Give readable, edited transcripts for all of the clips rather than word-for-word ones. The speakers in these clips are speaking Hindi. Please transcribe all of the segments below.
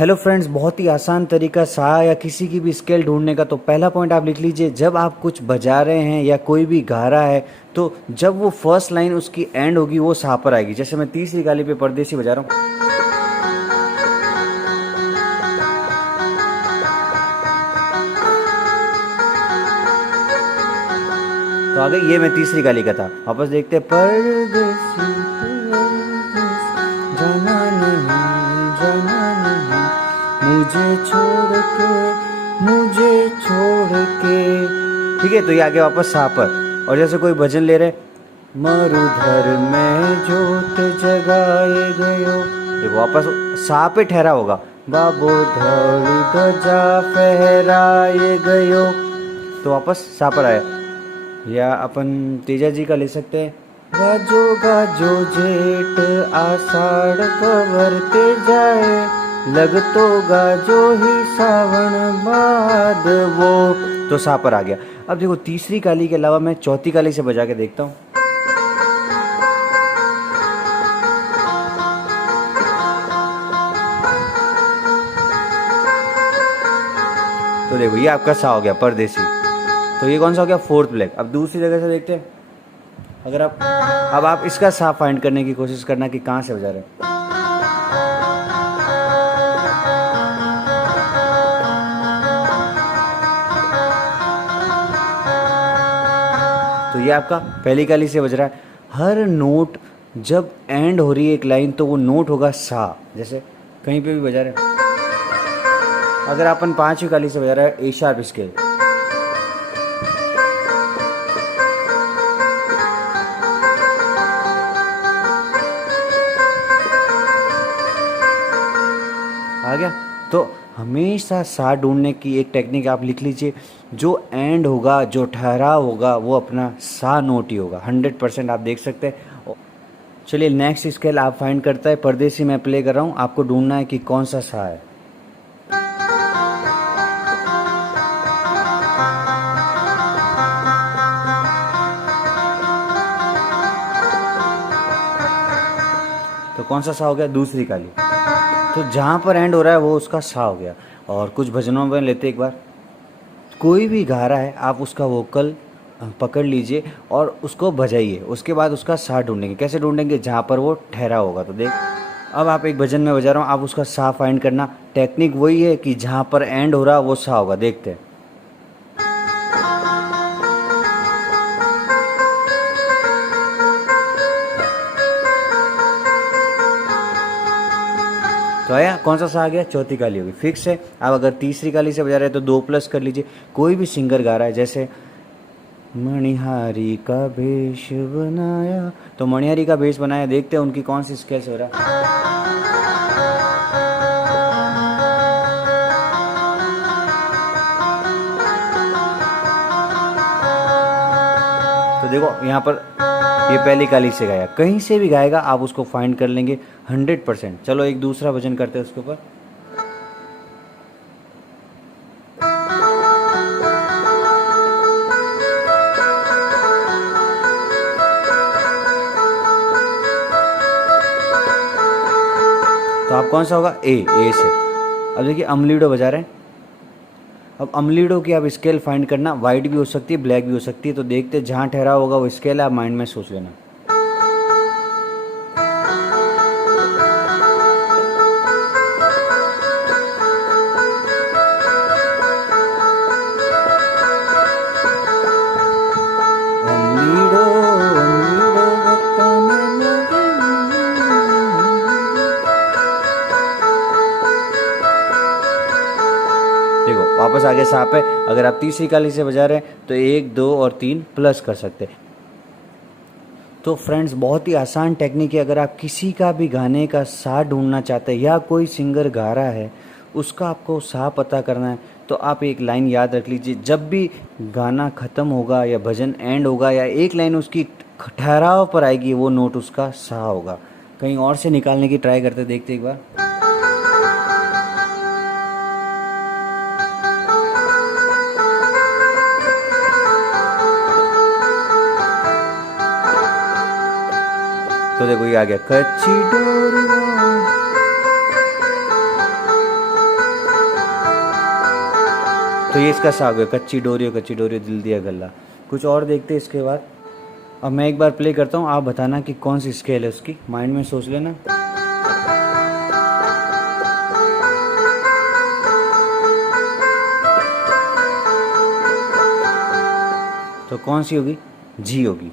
हेलो फ्रेंड्स, बहुत ही आसान तरीका सा या किसी की भी स्केल ढूंढने का। तो पहला पॉइंट आप लिख लीजिए, जब आप कुछ बजा रहे हैं या कोई भी गा रहा है तो जब वो फर्स्ट लाइन उसकी एंड होगी वो सा पर आएगी। जैसे मैं तीसरी गाली पे परदेसी बजा रहा हूँ, तो आगे ये मैं तीसरी गाली का था। वापस देखते हैं, परदेसी परदेसी, जाना नहीं मुझे छोड़ के, मुझे छोड़ के। ठीक है, तो ये आगे वापस सा पर। और जैसे कोई भजन ले रहे, मरुधर में जोत जगाए गयो, देखो वापस सा पे ठहरा होगा, बाबो धौली ध्वजा फहराए गयो, तो वापस सा पर आया। या अपन तेजा जी का ले सकते हैं, गाजो गाजो जेठ आषाढ़ कवरते जाए, लग तो गाजो ही सावन बाद वो, तो सा पर आ गया। अब देखो तीसरी काली के अलावा मैं चौथी काली से बजा के देखता हूँ। तो देखो ये आपका सा हो गया परदेसी। तो ये कौन सा हो गया, फोर्थ ब्लैक। अब दूसरी जगह से देखते हैं, अगर आप अब आप इसका सा फाइंड करने की कोशिश करना कि कहाँ से बजा रहे हैं। तो ये आपका पहली काली से बज रहा है। हर नोट जब एंड हो रही है एक लाइन तो वो नोट होगा सा। जैसे कहीं पे भी बजा रहे हैं, अगर अपन पांचवी काली से बजा रहा है ए शार्प स्केल, आ गया। तो हमेशा सा ढूंढने की एक टेक्निक आप लिख लीजिए, जो एंड होगा, जो ठहराव होगा, वो अपना सा नोट ही होगा। 100% आप देख सकते हैं। चलिए नेक्स्ट स्केल आप फाइंड करता है। परदेसी मैं प्ले कर रहा हूँ, आपको ढूंढना है कि कौन सा सा है। तो कौन सा सा हो गया, दूसरी काली। तो जहाँ पर एंड हो रहा है वो उसका सा हो गया। और कुछ भजनों में लेते एक बार, कोई भी गा रहा है आप उसका वोकल पकड़ लीजिए और उसको बजाइए, उसके बाद उसका सा ढूंढेंगे। कैसे ढूंढेंगे, जहाँ पर वो ठहरा होगा। तो देख, अब आप एक भजन में बजा रहा हूँ, आप उसका सा फाइंड करना। टेक्निक वही है कि जहाँ पर एंड हो रहा वो सा होगा। देखते हैं, तो आया कौन सा सा आ गया, चौथी काली होगी, फिक्स है। अब अगर तीसरी काली से बजा रहे हैं तो 2 प्लस कर लीजिए। कोई भी सिंगर गा रहा है, जैसे मणिहारी का भेष बनाया, तो मणिहारी का भेष बनाया, देखते हैं उनकी कौन सी स्केल से हो रहा है। तो देखो यहाँ पर ये पहली काली से गाया, कहीं से भी गाएगा आप उसको फाइंड कर लेंगे 100%। चलो एक दूसरा भजन करते हैं उसके ऊपर। तो आप कौन सा होगा, ए से। अब देखिए अमलीडो बजा रहे हैं। अब अमलीडो की आप स्केल फाइंड करना, वाइट भी हो सकती है, ब्लैक भी हो सकती है। तो देखते हैं जहाँ ठहरा होगा वो स्केल, आप माइंड में सोच लेना। अमलीडो अमलीडो बप्पा ने देखो वापस आगे सांप है। अगर आप तीसरी काली से बजा रहे हैं तो 1, 2 और 3 प्लस कर सकते हैं। तो फ्रेंड्स, बहुत ही आसान टेक्निक है। अगर आप किसी का भी गाने का सा ढूंढना चाहते हैं या कोई सिंगर गा रहा है उसका आपको सा पता करना है, तो आप एक लाइन याद रख लीजिए। जब भी गाना ख़त्म होगा या भजन एंड होगा या एक लाइन उसकी ठहराव पर आएगी, वो नोट उसका सा होगा। कहीं और से निकालने की ट्राई करते देखते एक बार। तो देखो ये आ गया, कच्ची डोरियों। तो ये इसका सा हो गया, कच्ची डोरियो दिल दिया गल्ला। कुछ और देखते हैं इसके बाद। अब मैं एक बार प्ले करता हूँ, आप बताना कि कौन सी स्केल है उसकी, माइंड में सोच लेना। तो कौन सी होगी? जी होगी।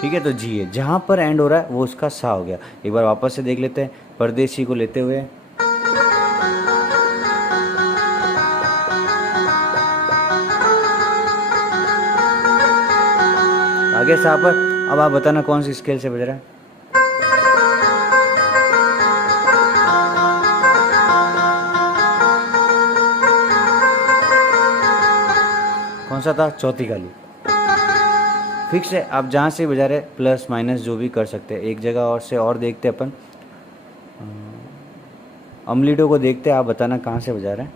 ठीक है, तो जी है, जहाँ पर एंड हो रहा है वो उसका सा हो गया। एक बार वापस से देख लेते हैं, परदेसी को लेते हुए। आगे सा पर। अब आप बताना कौन सी स्केल से बज रहा है। कौन सा था? चौथी काली। फिक्स है, आप जहाँ से बजा रहे प्लस माइनस जो भी कर सकते हैं। एक जगह और से और देखते अपन, अमलीडो को देखते हैं, आप बताना कहाँ से बजा रहे हैं।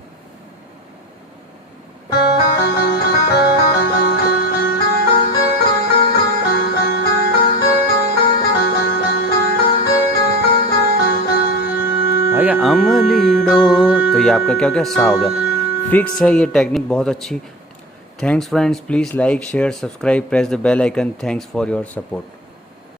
आ गया अमलीडो। तो ये आपका क्या हो गया? सा हो गया। फिक्स है ये टेक्निक, बहुत अच्छी। Thanks friends, please like share subscribe press the bell icon. Thanks for your support.